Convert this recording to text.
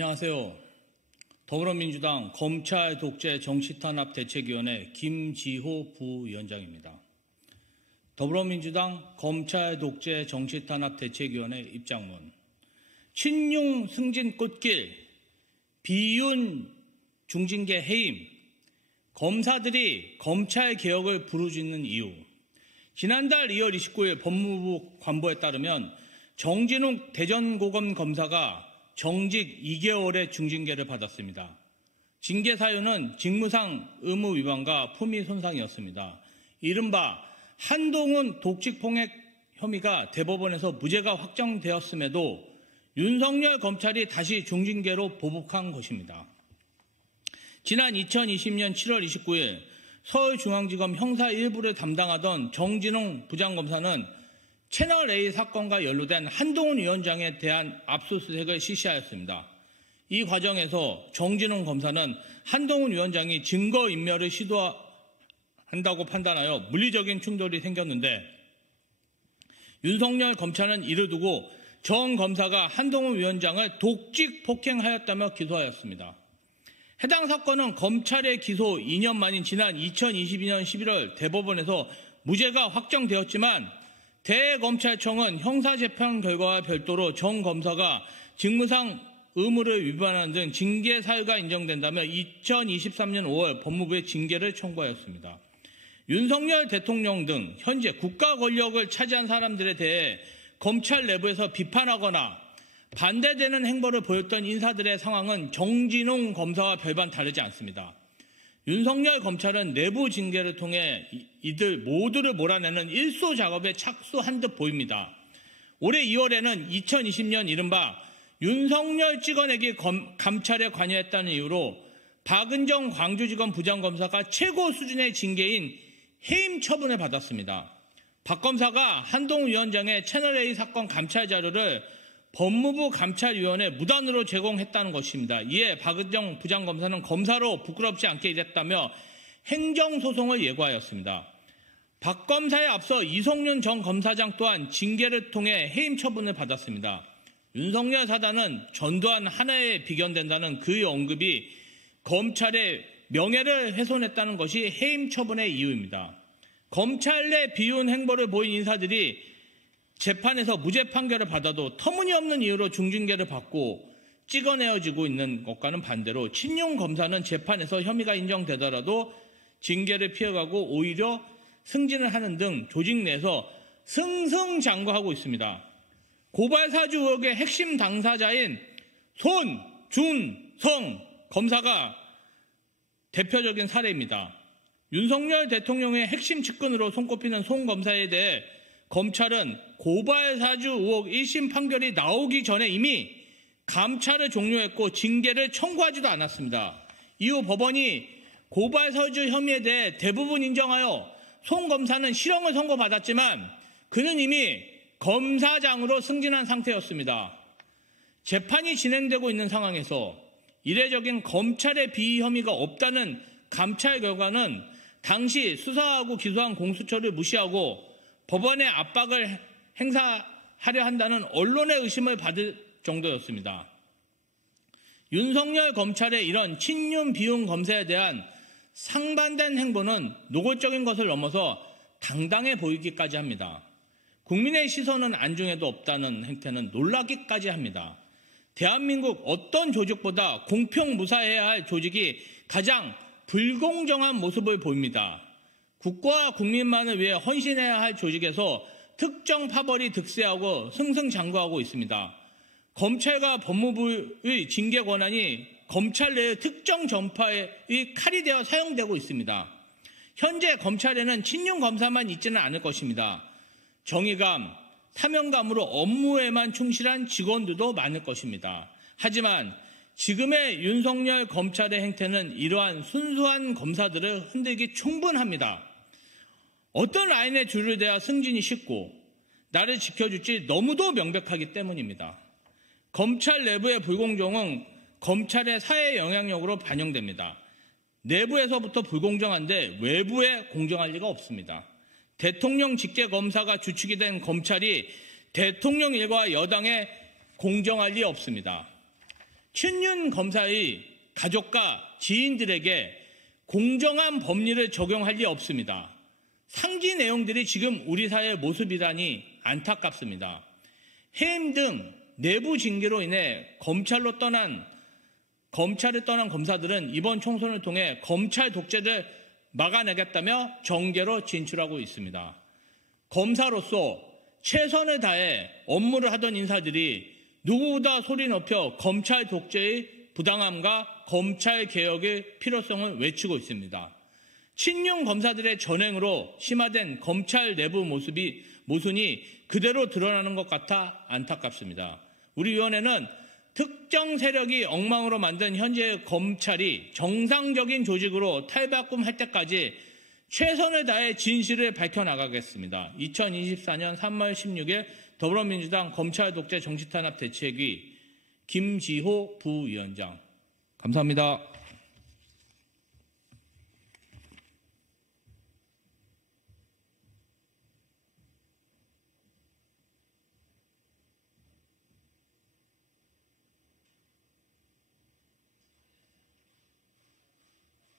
안녕하세요. 더불어민주당 검찰 독재 정치탄압 대책위원회 김지호 부위원장입니다. 더불어민주당 검찰 독재 정치탄압 대책위원회 입장문. 친윤 승진 꽃길, 비윤 중징계 해임, 검사들이 검찰 개혁을 부르짖는 이유. 지난달 2월 29일 법무부 관보에 따르면 정진욱 대전고검 검사가 정직 2개월의 중징계를 받았습니다. 징계 사유는 직무상 의무 위반과 품위 손상이었습니다. 이른바 한동훈 독직폭행 혐의가 대법원에서 무죄가 확정되었음에도 윤석열 검찰이 다시 중징계로 보복한 것입니다. 지난 2020년 7월 29일 서울중앙지검 형사 1부를 담당하던 정진웅 부장검사는 채널A 사건과 연루된 한동훈 위원장에 대한 압수수색을 실시하였습니다. 이 과정에서 정진웅 검사는 한동훈 위원장이 증거인멸을 시도한다고 판단하여 물리적인 충돌이 생겼는데 윤석열 검찰은 이를 두고 정 검사가 한동훈 위원장을 독직 폭행하였다며 기소하였습니다. 해당 사건은 검찰의 기소 2년 만인 지난 2022년 11월 대법원에서 무죄가 확정되었지만 대검찰청은 형사재판 결과와 별도로 정 검사가 직무상 의무를 위반하는 등 징계 사유가 인정된다며 2023년 5월 법무부에 징계를 청구하였습니다. 윤석열 대통령 등 현재 국가 권력을 차지한 사람들에 대해 검찰 내부에서 비판하거나 반대되는 행보를 보였던 인사들의 상황은 정진웅 검사와 별반 다르지 않습니다. 윤석열 검찰은 내부 징계를 통해 이들 모두를 몰아내는 일소 작업에 착수한 듯 보입니다. 올해 2월에는 2020년 이른바 윤석열 찍어내기 감찰에 관여했다는 이유로 박은정 광주지검 부장검사가 최고 수준의 징계인 해임 처분을 받았습니다. 박 검사가 한동훈 위원장의 채널A 사건 감찰 자료를 법무부 감찰위원회 무단으로 제공했다는 것입니다. 이에 박은정 부장검사는 검사로 부끄럽지 않게 일했다며 행정소송을 예고하였습니다. 박 검사에 앞서 이성윤 전 검사장 또한 징계를 통해 해임 처분을 받았습니다. 윤석열 사단은 전두환 하나에 비견된다는 그의 언급이 검찰의 명예를 훼손했다는 것이 해임 처분의 이유입니다. 검찰 내 비윤 행보를 보인 인사들이 재판에서 무죄 판결을 받아도 터무니없는 이유로 중징계를 받고 찍어내어지고 있는 것과는 반대로 친윤 검사는 재판에서 혐의가 인정되더라도 징계를 피해가고 오히려 승진을 하는 등 조직 내에서 승승장구하고 있습니다. 고발 사주 의혹의 핵심 당사자인 손준성 검사가 대표적인 사례입니다. 윤석열 대통령의 핵심 측근으로 손꼽히는 손 검사에 대해 검찰은 고발 사주 의혹 1심 판결이 나오기 전에 이미 감찰을 종료했고 징계를 청구하지도 않았습니다. 이후 법원이 고발 사주 혐의에 대해 대부분 인정하여 손 검사는 실형을 선고받았지만 그는 이미 검사장으로 승진한 상태였습니다. 재판이 진행되고 있는 상황에서 이례적인 검찰의 비위 혐의가 없다는 감찰 결과는 당시 수사하고 기소한 공수처를 무시하고 법원의 압박을 행사하려 한다는 언론의 의심을 받을 정도였습니다. 윤석열 검찰의 이런 친윤 비윤 검사에 대한 상반된 행보는 노골적인 것을 넘어서 당당해 보이기까지 합니다. 국민의 시선은 안중에도 없다는 행태는 놀라기까지 합니다. 대한민국 어떤 조직보다 공평무사해야 할 조직이 가장 불공정한 모습을 보입니다. 국가와 국민만을 위해 헌신해야 할 조직에서 특정 파벌이 득세하고 승승장구하고 있습니다. 검찰과 법무부의 징계 권한이 검찰 내의 특정 전파의 칼이 되어 사용되고 있습니다. 현재 검찰에는 친윤 검사만 있지는 않을 것입니다. 정의감, 사명감으로 업무에만 충실한 직원들도 많을 것입니다. 하지만 지금의 윤석열 검찰의 행태는 이러한 순수한 검사들을 흔들기 충분합니다. 어떤 라인에 줄을 대야 승진이 쉽고 나를 지켜줄지 너무도 명백하기 때문입니다. 검찰 내부의 불공정은 검찰의 사회 영향력으로 반영됩니다. 내부에서부터 불공정한데 외부에 공정할 리가 없습니다. 대통령 직계검사가 주축이 된 검찰이 대통령 일과 여당에 공정할 리 없습니다. 신윤 검사의 가족과 지인들에게 공정한 법리를 적용할 리 없습니다. 상기 내용들이 지금 우리 사회의 모습이라니 안타깝습니다. 해임 등 내부 징계로 인해 검찰을 떠난 검사들은 이번 총선을 통해 검찰 독재를 막아내겠다며 정계로 진출하고 있습니다. 검사로서 최선을 다해 업무를 하던 인사들이 누구보다 소리 높여 검찰 독재의 부당함과 검찰 개혁의 필요성을 외치고 있습니다. 친윤 검사들의 전횡으로 심화된 검찰 내부 모순이 그대로 드러나는 것 같아 안타깝습니다. 우리 위원회는 특정 세력이 엉망으로 만든 현재의 검찰이 정상적인 조직으로 탈바꿈할 때까지 최선을 다해 진실을 밝혀나가겠습니다. 2024년 3월 16일 더불어민주당 검찰 독재 정치탄압 대책위 김지호 부위원장. 감사합니다.